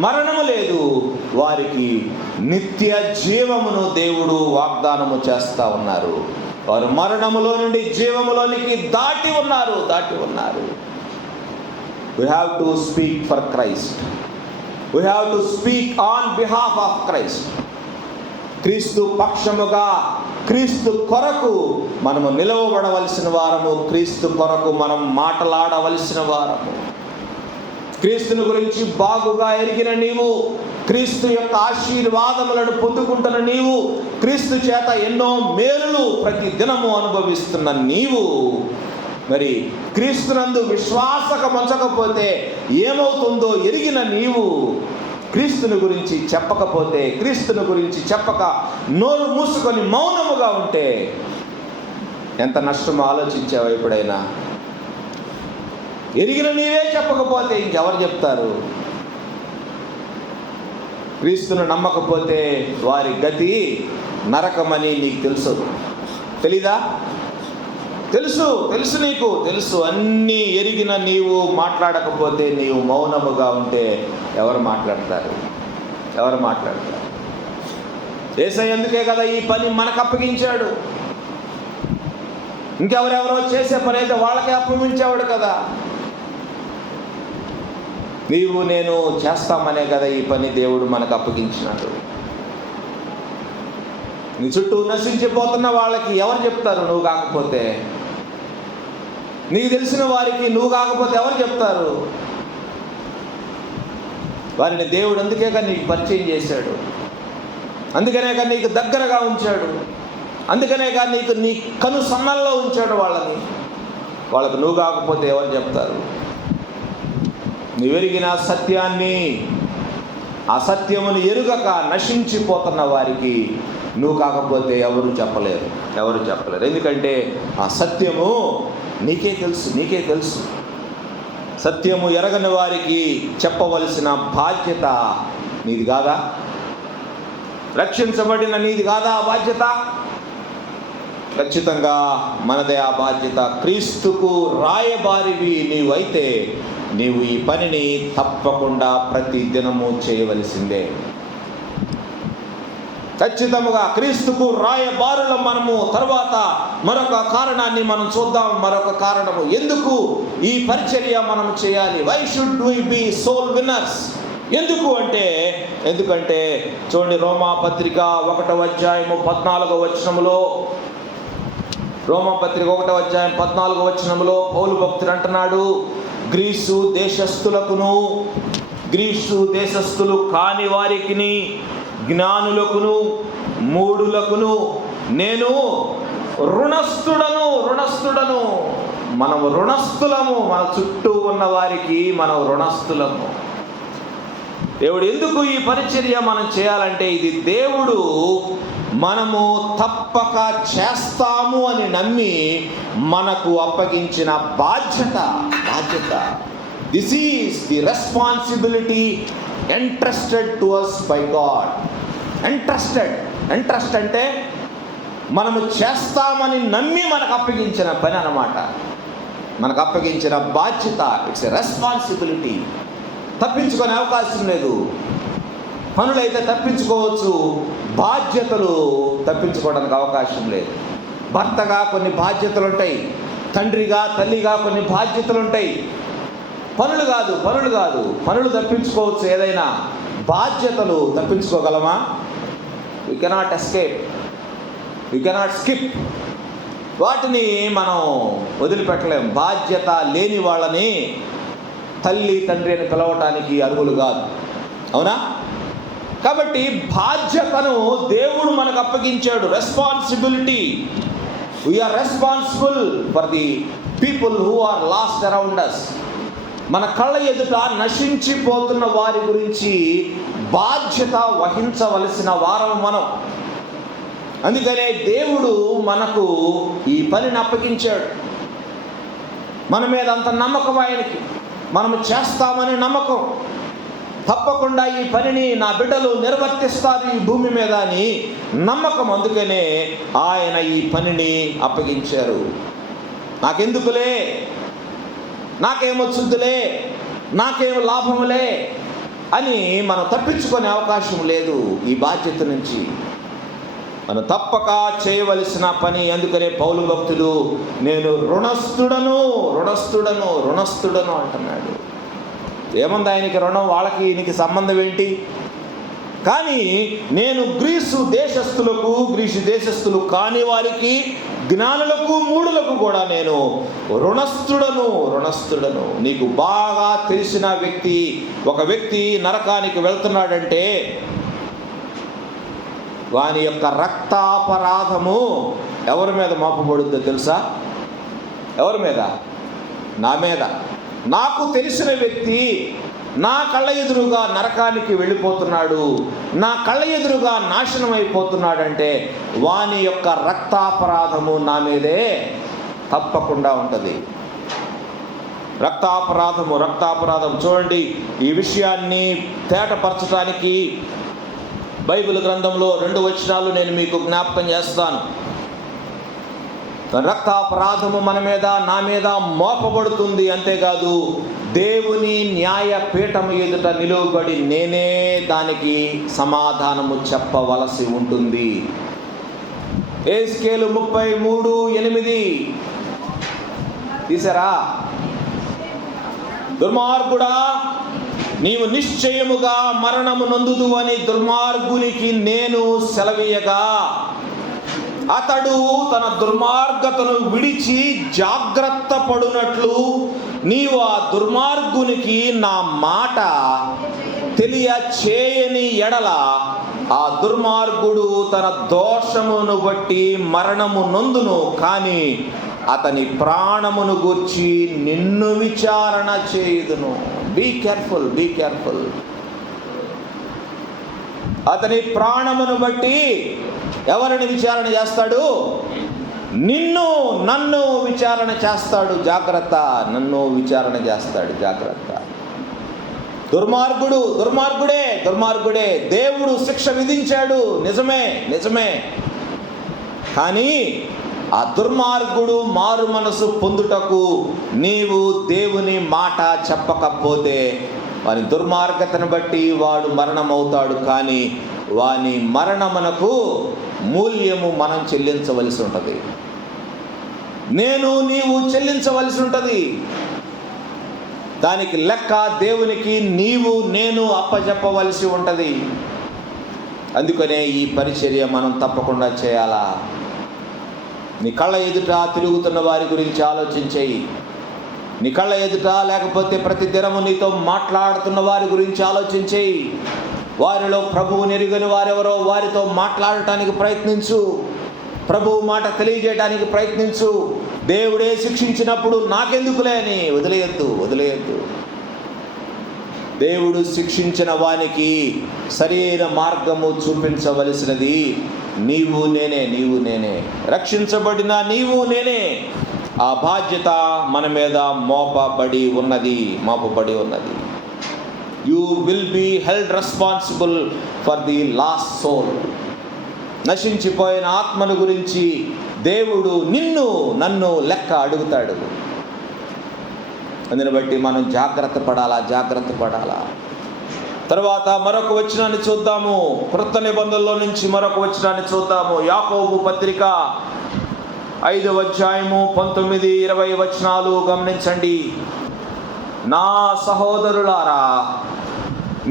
మరణము లేదు, వారికి నిత్య జీవమును దేవుడు వాగ్దానము చేస్తా ఉన్నారు. వారు మరణములో నుండి జీవములోనికి దాటి ఉన్నారు. We have to speak for Christ. We have to speak on behalf of Christ. క్రీస్తు పక్షముగా, క్రీస్తు కొరకు మనము నిలవబడవలసిన వారము. క్రీస్తు కొరకు మనం మాట్లాడవలసిన వారము. క్రీస్తుని గురించి బాగుగా ఎరిగిన నీవు, క్రీస్తు యొక్క ఆశీర్వాదములను పొందుకుంటున్న నీవు, క్రీస్తు చేత ఎన్నో మేలులు ప్రతి దినము అనుభవిస్తున్న నీవు, మరి క్రీస్తునందు విశ్వాసకముంచకపోతే ఏమవుతుందో ఎరిగిన నీవు, క్రీస్తుని గురించి చెప్పకపోతే, క్రీస్తుని గురించి చెప్పక నోరు మూసుకొని మౌనముగా ఉంటే ఎంత నష్టమో ఆలోచించావా ఎప్పుడైనా? ఎరిగిన నీవే చెప్పకపోతే ఇంకెవరు చెప్తారు? క్రీస్తును నమ్మకపోతే వారి గతి నరకమని నీకు తెలీదా? తెలుసు, నీకు తెలుసు. అన్నీ ఎరిగిన నీవు మాట్లాడకపోతే, నీవు మౌనముగా ఉంటే ఎవరు మాట్లాడతారు? యేసయ్య అందుకే కదా ఈ పని మనకు అప్పగించాడు. ఇంకెవరెవరో చేసే పని అయితే వాళ్ళకే అప్పగించేవాడు కదా. నీవు నేను చేస్తామనే కదా ఈ పని దేవుడు మనకు అప్పగించినాడు. నీ చుట్టూ నశించిపోతున్న వాళ్ళకి ఎవరు చెప్తారు నువ్వు కాకపోతే? నీకు తెలిసిన వారికి నువ్వు కాకపోతే ఎవరు చెప్తారు? వారిని దేవుడు అందుకే కానీ నీకు పరిచయం చేశాడు, అందుకనే కానీ నీకు దగ్గరగా ఉంచాడు, అందుకనే కానీ నీకు నీ కను సన్నల్లో ఉంచాడు వాళ్ళకు నువ్వు కాకపోతే ఎవరు చెప్తారు? నువ్వెరిగిన సత్యాన్ని, ఆ సత్యమును ఎరుగక నశించిపోతున్న వారికి నువ్వు కాకపోతే ఎవరు చెప్పలేరు. ఎందుకంటే ఆ సత్యము నీకే తెలుసు. సత్యము ఎరగని వారికి చెప్పవలసిన బాధ్యత నీది కాదా? రక్షించబడిన నీది కాదా ఆ బాధ్యత? ఖచ్చితంగా మనదే ఆ బాధ్యత. క్రీస్తుకు రాయబారివి నీవైతే నీవు ఈ పనిని తప్పకుండా ప్రతి దినము చేయవలసిందే. ఖచ్చితంగా క్రీస్తుకు రాయబారులం మనము. తర్వాత మరొక కారణాన్ని మనం చూద్దాం. మరొక కారణము ఎందుకు ఈ పరిచర్య మనం చేయాలి. Why should we be soul winners? ఎందుకంటే చూడండి, రోమాపత్రిక 1వ అధ్యాయము 14వ వచనములో, రోమాపత్రిక 1వ అధ్యాయం 14వ వచనములో పౌలు భక్తుడు అంటున్నాడు, గ్రీసు దేశస్థులు కాని వారికిని, జ్ఞానులకును మూఢులకును నేను రుణస్థుడను. మనం రుణస్థులము. మన చుట్టూ ఉన్న వారికి మనం రుణస్థులము. దేవుడు ఎందుకు ఈ పరిచర్య మనం చేయాలంటే, ఇది దేవుడు మనము తప్పక చేస్తాము అని నమ్మి మనకు అప్పగించిన బాధ్యత. This is the responsibility entrusted to us by God. Entrust అంటే మనము చేస్తామని నమ్మి మనకు అప్పగించిన పని అన్నమాట. మనకు అప్పగించిన బాధ్యత. It's a responsibility. తప్పించుకునే అవకాశం లేదు. పనులైతే తప్పించుకోవచ్చు, బాధ్యతలు తప్పించుకోవడానికి అవకాశం లేదు. భర్తగా కొన్ని బాధ్యతలు ఉంటాయి, తండ్రిగా తల్లిగా కొన్ని బాధ్యతలు ఉంటాయి. పనులు కాదు. పనులు తప్పించుకోవచ్చు ఏదైనా, బాధ్యతలు తప్పించుకోగలమా? You cannot escape, you cannot skip. వాటిని మనం వదిలిపెట్టలేం. బాధ్యత లేని వాళ్ళని తల్లి తండ్రి అని పిలవటానికి అర్హులు కాదు. అవునా? కాబట్టి బాధ్యతను దేవుడు మనకు అప్పగించాడు. Responsibility. We are responsible for the people who are lost around us. మన కళ్ళ ఎదుట నశించిపోతున్న వారి గురించి బాధ్యత వహించవలసిన వారం మనం. అందుకనే దేవుడు మనకు ఈ పనిని అప్పగించాడు. మన మీద అంత నమ్మకం ఆయనకి. మనము చేస్తామనే నమ్మకం. తప్పకుండా ఈ పనిని నా బిడ్డలు నిర్వర్తిస్తారు ఈ భూమి మీద అని నమ్మకం. అందుకనే ఆయన ఈ పనిని అప్పగించారు. నాకెందుకులే, నాకేమొచ్చుద్దులే, నాకేం లాభములే అని మనం తప్పించుకునే అవకాశం లేదు ఈ బాధ్యత నుంచి. మనం తప్పక చేయవలసిన పని. అందుకనే పౌలు భక్తుడు నేను రుణస్థుడను అంటున్నాడు. ఏముంది ఆయనకి రుణం, వాళ్ళకి ఈయనకి సంబంధం ఏంటి? కానీ నేను గ్రీసు దేశస్థులు కాని వారికి, జ్ఞానులకు, మూఢులకు కూడా నేను రుణస్థుడను. నీకు బాగా తెలిసిన వ్యక్తి, ఒక వ్యక్తి నరకానికి వెళ్తున్నాడంటే వాని యొక్క రక్తాపరాధము ఎవరి మీద మోపబడుద్దో తెలుసా? ఎవరి మీద? నా మీద. నాకు తెలిసిన వ్యక్తి నా కళ్ళ ఎదురుగా నరకానికి వెళ్ళిపోతున్నాడు, నా కళ్ళ ఎదురుగా నాశనం అయిపోతున్నాడంటే వాని యొక్క రక్తాపరాధము నా మీదే తప్పకుండా ఉంటుంది. రక్తాపరాధం చూడండి. ఈ విషయాన్ని తేటపరచడానికి బైబిల్ గ్రంథంలో 2 వచనాలు నేను మీకు జ్ఞాపకం చేస్తాను. రక్తాపరాధము మన మీద, నా మీద మోపబడుతుంది. అంతేకాదు దేవుని న్యాయ పీఠము ఎదుట నిలువబడి నేనే దానికి సమాధానము చెప్పవలసి ఉంటుంది. ఎహెజ్కేలు 33:8 తీసారా? దుర్మార్గుడా, నీవు నిశ్చయముగా మరణము నొందుదు అని దుర్మార్గునికి నేను సెలవీయగా అతడు తన దుర్మార్గతను విడిచి జాగ్రత్త పడునట్లు నీవు ఆ దుర్మార్గునికి నా మాట తెలియచేయని ఎడల ఆ దుర్మార్గుడు తన దోషమును బట్టి మరణము నొందును, కానీ అతని ప్రాణమును గూర్చి నిన్ను విచారణ చేయుదును. Be careful. అతని ప్రాణమును బట్టి ఎవరిని విచారణ చేస్తాడు? నన్ను విచారణ చేస్తాడు. జాగ్రత్త. నన్ను విచారణ చేస్తాడు. జాగ్రత్త. దుర్మార్గుడే. దేవుడు శిక్ష విధించాడు, నిజమే. కానీ ఆ దుర్మార్గుడు మారు మనసు పొందుటకు నీవు దేవుని మాట చెప్పకపోతే వాని దుర్మార్గతను బట్టి వాడు మరణమవుతాడు. కానీ వాని మరణమునకు మూల్యము మనం చెల్లించవలసి ఉంటుంది. నీవు చెల్లించవలసి ఉంటుంది. దానికి లెక్క దేవునికి నేను అప్పచెప్పవలసి ఉంటుంది. అందుకనే ఈ పరిచర్య మనం తప్పకుండా చేయాలా. నీ కళ్ళ ఎదుట తిరుగుతున్న వారి గురించి ఆలోచించేయి. నీ కళ్ళ ఎదుట లేకపోతే ప్రతి దినము నీతో మాట్లాడుతున్న వారి గురించి ఆలోచించేయి. వారిలో ప్రభువుని ఎరుగని వారెవరో వారితో మాట్లాడటానికి ప్రయత్నించు. ప్రభువు మాట తెలియజేయడానికి ప్రయత్నించు. దేవుడే శిక్షించినప్పుడు నాకెందుకులే అని వదిలేయద్దు. దేవుడు శిక్షించిన వానికి సరైన మార్గము చూపించవలసినది నీవు నేనే. రక్షించబడిన నీవు నేనే. ఆ బాధ్యత మన మీద మోపబడి ఉన్నది. You will be held responsible for the lost soul. నశించిపోయిన ఆత్మను గురించి దేవుడు నన్ను లెక్క అడుగుతాడు. అందుని బట్టి మనం జాగ్రత్త పడాలా. తర్వాత మరొక వచనాన్ని చూద్దాము. క్రొత్త నిబంధనలో నుంచి మరొక వచనాన్ని చూద్దాము. యాకోబు పత్రిక 5వ అధ్యాయము 19-20 వచనాలు గమనించండి. నా సహోదరులారా,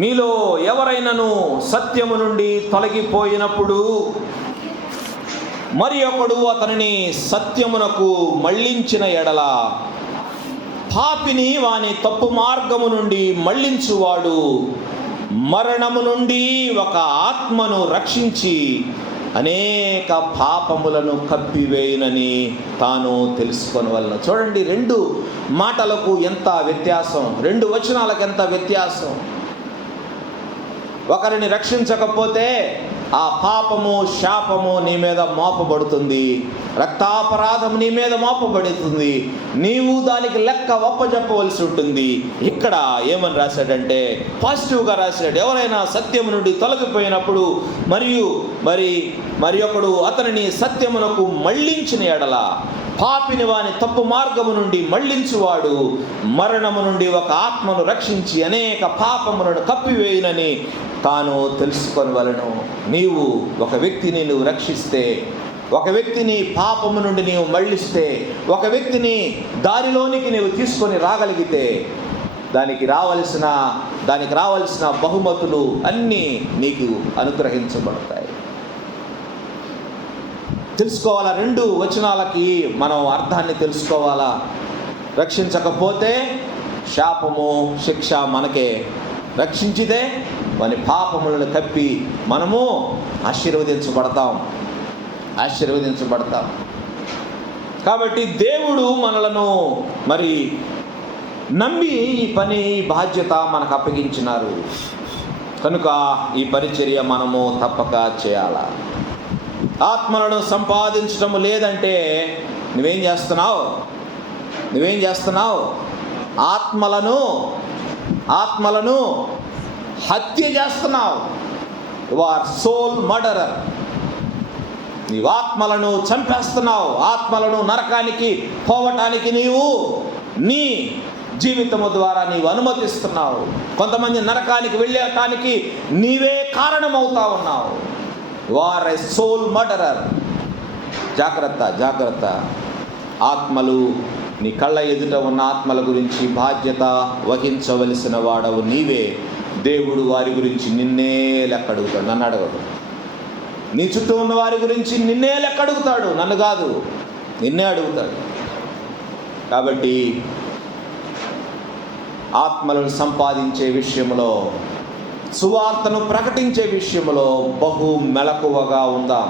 మీలో ఎవరైనను సత్యము నుండి తొలగిపోయినప్పుడు మరి ఒకడు అతనిని సత్యమునకు మళ్ళించిన ఎడల పాపిని వాని తప్పు మార్గము నుండి మళ్ళించువాడు మరణము నుండి ఒక ఆత్మను రక్షించి అనేక పాపములను కప్పివేయునని తాను తెలుసుకొనవలెను. చూడండి, 2 మాటలకు ఎంత వ్యత్యాసం, 2 వచనాలకు ఎంత వ్యత్యాసం. ఒకరిని రక్షించకపోతే ఆ పాపము శాపము నీ మీద మోపబడుతుంది. రక్తాపరాధం నీ మీద మోపబడుతుంది, నీవు దానికి లెక్క ఒప్పజెప్పవలసి ఉంటుంది. ఇక్కడ ఏమని రాశాడంటే పాజిటివ్గా రాశాడు. ఎవరైనా సత్యము నుండి తొలగిపోయినప్పుడు మరి ఒకడు అతనిని సత్యమునకు మళ్ళించిన ఎడల, పాపిని వాని తప్పు మార్గము నుండి మళ్ళించువాడు మరణము నుండి ఒక ఆత్మను రక్షించి అనేక పాపములను కప్పివేయునని తాను తెలుసుకొనవలెను. నీవు ఒక వ్యక్తిని నువ్వు రక్షిస్తే, ఒక వ్యక్తిని పాపము నుండి నీవు మళ్ళిస్తే, ఒక వ్యక్తిని దారిలోనికి నీవు తీసుకొని రాగలిగితే దానికి రావలసిన బహుమతులు అన్నీ నీకు అనుగ్రహించబడతాయి. తెలుసుకోవాలా, 2 వచనాలకి మనం అర్థాన్ని తెలుసుకోవాలా. రక్షించకపోతే శాపము శిక్ష మనకే, రక్షించితే వాని పాపములను కప్పి మనము ఆశీర్వదించబడతాం. కాబట్టి దేవుడు మనలను నమ్మి ఈ బాధ్యత మనకు అప్పగించినారు కనుక ఈ పరిచర్య మనము తప్పక చేయాలా. ఆత్మలను సంపాదించడం లేదంటే నువ్వేం చేస్తున్నావు? ఆత్మలను హత్య చేస్తున్నావు. You are soul murderer. నీవు ఆత్మలను చంపేస్తున్నావు. ఆత్మలను నరకానికి పోవటానికి నీవు నీ జీవితము ద్వారా నీవు అనుమతిస్తున్నావు. కొంతమంది నరకానికి వెళ్ళటానికి నీవే కారణమవుతా ఉన్నావు. You are a soul murderer. జాగ్రత్త. ఆత్మలు, నీ కళ్ళ ఎదుట ఉన్న ఆత్మల గురించి బాధ్యత వహించవలసిన వాడవు నీవే. దేవుడు వారి గురించి నిన్నే లెక్క అడుగుతాడు, నన్ను అడగడు. నీ చుట్టూ ఉన్న వారి గురించి నిన్నే లెక్క అడుగుతాడు, నన్ను కాదు, నిన్నే అడుగుతాడు. కాబట్టి ఆత్మలను సంపాదించే విషయంలో, సువార్తను ప్రకటించే విషయంలో బహు మెలకువగా ఉందాం,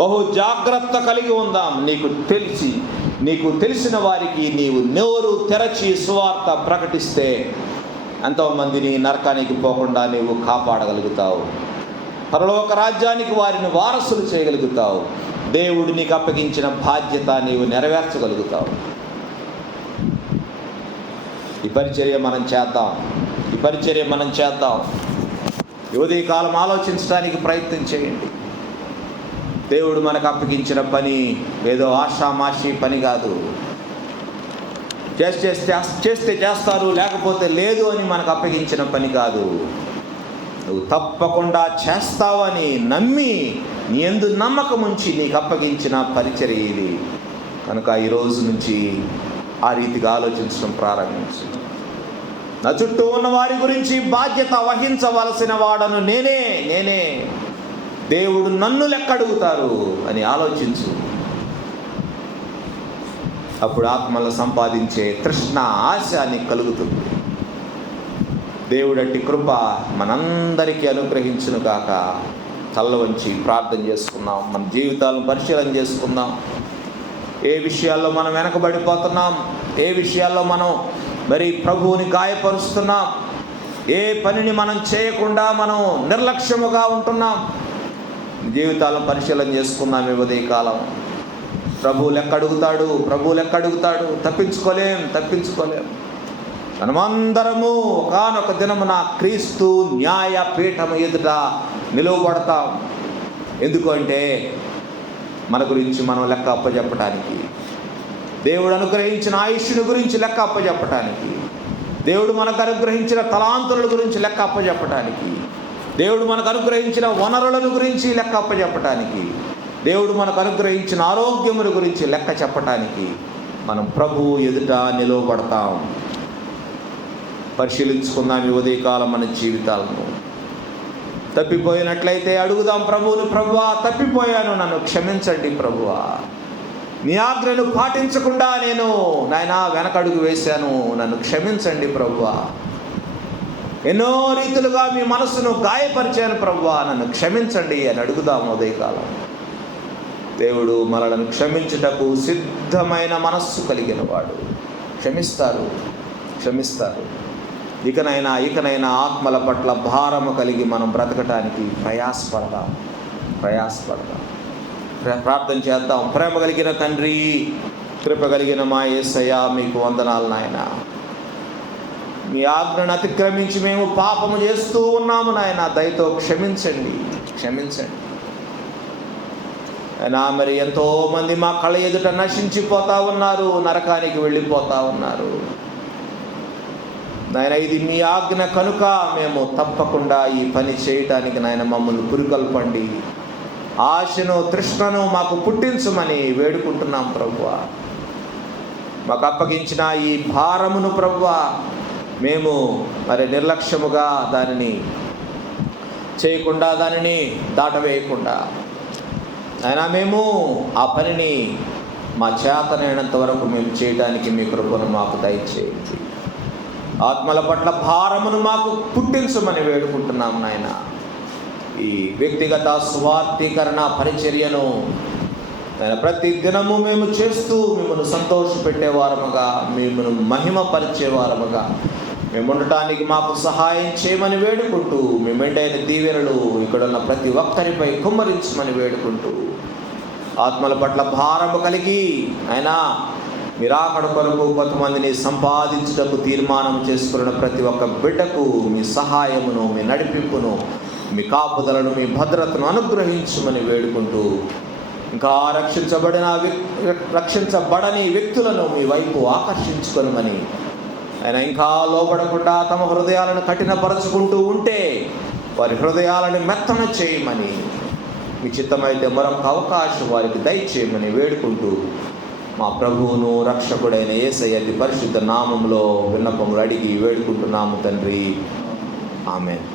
బహు జాగ్రత్త కలిగి ఉందాం. నీకు తెలిసిన వారికి నీవు నోరు తెరచి సువార్త ప్రకటిస్తే ఎంతోమందిని నరకానికి పోకుండా నీవు కాపాడగలుగుతావు. పరలోక రాజ్యానికి వారిని వారసులు చేయగలుగుతావు. దేవుడు నీకు అప్పగించిన బాధ్యత నీవు నెరవేర్చగలుగుతావు. ఈ పరిచర్య మనం చేద్దాం. యువతీ కాలం ఆలోచించడానికి ప్రయత్నం చేయండి. దేవుడు మనకు అప్పగించిన పని ఏదో ఆషామాషి పని కాదు. చేస్తే చేస్తారు, లేకపోతే లేదు అని మనకు అప్పగించిన పని కాదు. నువ్వు తప్పకుండా చేస్తావని నమ్మి నీ యందు నమ్మకం ఉంచి నీకు అప్పగించిన పరిచర్య ఇది. కనుక ఈరోజు నుంచి ఆ రీతిగా ఆలోచించడం ప్రారంభించు. నా చుట్టూ ఉన్న వారి గురించి బాధ్యత వహించవలసిన వాడను నేనే. దేవుడు నన్ను లెక్క అడుగుతారు అని ఆలోచించు. అప్పుడు ఆత్మలను సంపాదించే తృష్ణ, ఆశ నీకు కలుగుతుంది. దేవుడు అట్టి కృప మనందరికీ అనుగ్రహించును గాక. తల్ల వంచి ప్రార్థన చేసుకుందాం. మన జీవితాలను పరిశీలన చేసుకుందాం. ఏ విషయాల్లో మనం వెనకబడిపోతున్నాం, ఏ విషయాల్లో మనం ప్రభువుని గాయపరుస్తున్నాం, ఏ పనిని మనం చేయకుండా మనం నిర్లక్ష్యముగా ఉంటున్నాం. జీవితాలను పరిశీలన చేసుకుందాం. ఈ ఉదయకాలం ప్రభువు లెక్క అడుగుతాడు. తప్పించుకోలేం. మనమందరము ఒకానొక దినమున క్రీస్తు న్యాయపీఠము ఎదుట నిలువబడతాం. ఎందుకంటే మన గురించి మనం లెక్క అప్పచెప్పటానికి, దేవుడు అనుగ్రహించిన ఆయుష్ను గురించి లెక్క అప్పచెప్పటానికి, దేవుడు మనకు అనుగ్రహించిన తలాంతుల గురించి లెక్క అప్పచెప్పటానికి, దేవుడు మనకు అనుగ్రహించిన వనరులను గురించి లెక్క అప్పచెప్పటానికి, దేవుడు మనకు అనుగ్రహించిన ఆరోగ్యముల గురించి లెక్క చెప్పటానికి మనం ప్రభువు ఎదుట నిలువబడతాం. పరిశీలించుకుందాం ఈ ఉదయకాలం మన జీవితాలను. తప్పిపోయినట్లయితే అడుగుదాం ప్రభువుని, ప్రభువా తప్పిపోయాను, నన్ను క్షమించండి ప్రభువా. నీ ఆజ్ఞను పాటించకుండా నేను వెనకడుగు వేశాను, నన్ను క్షమించండి ప్రభువా. ఎన్నో రీతులుగా మీ మనసును గాయపరిచాను ప్రభువా, నన్ను క్షమించండి అని అడుగుదాం ఉదయకాలం. దేవుడు మనలను క్షమించుటకు సిద్ధమైన మనస్సు కలిగిన వాడు. క్షమిస్తారు. ఇకనైనా ఆత్మల పట్ల భారము కలిగి మనం బ్రతకటానికి ప్రయాసపడదాం. ప్రార్థన చేద్దాం. ప్రేమ కలిగిన తండ్రి, కృప కలిగిన మా యేసయ్య, మీకు వందనాలు నాయన. మీ ఆజ్ఞను అతిక్రమించి మేము పాపము చేస్తూ ఉన్నాము నాయన. దయతో క్షమించండి. అయినా మరి ఎంతోమంది మా కళ్ళ ఎదుట నశించిపోతా ఉన్నారు, నరకానికి వెళ్ళిపోతా ఉన్నారు నాయన. ఇది మీ ఆజ్ఞ కనుక మేము తప్పకుండా ఈ పని చేయటానికి నాయన మమ్మల్ని పురికొల్పండి. ఆశను, తృష్ణను మాకు పుట్టించమని వేడుకుంటున్నాం ప్రభువా. మాకు అప్పగించిన ఈ భారమును ప్రభువా మేము మరి నిర్లక్ష్యముగా దానిని చేయకుండా, దానిని దాటవేయకుండా అయినా మేము ఆ పనిని మా చేతనైనంత వరకు మేము చేయడానికి మీ కృపను మాకు దయచేయండి. ఆత్మల పట్ల భారమును మాకు పుట్టించమని వేడుకుంటున్నాం నాయన. ఈ వ్యక్తిగత స్వార్థీకరణ పరిచర్యను ప్రతి దినము మేము చేస్తూ మిమ్మల్ని సంతోషపెట్టేవారముగా, మిమ్మల్ని మహిమపరిచేవారముగా మేము ఉండటానికి మాకు సహాయం చేయమని వేడుకుంటూ, మీ మెండైన దీవెనలు ఇక్కడున్న ప్రతి ఒక్కరిపై కుమ్మరించమని వేడుకుంటూ, ఆత్మల పట్ల భారము కలిగి అయినా మీరాకడ కొరకు కొంతమందిని సంపాదించుటకు తీర్మానం చేసుకున్న ప్రతి ఒక్క బిడ్డకు మీ సహాయమును, మీ నడిపింపును, మీ కాపుదలను, మీ భద్రతను అనుగ్రహించమని వేడుకుంటూ, ఇంకా రక్షించబడని వ్యక్తులను మీ వైపు ఆకర్షించుకొనమని ఆయన, ఇంకా లోబడకుండా తమ హృదయాలను కఠినపరచుకుంటూ ఉంటే వారి హృదయాలను మెత్తన చేయమని, మీ చిత్తమైతే మరొక అవకాశం వారికి దయచేయమని వేడుకుంటూ, మా ప్రభువును రక్షకుడైన యేసయ్య అతి పరిశుద్ధ నామములో విన్నపములు అడిగి వేడుకుంటున్నాము తండ్రి. ఆమేన్.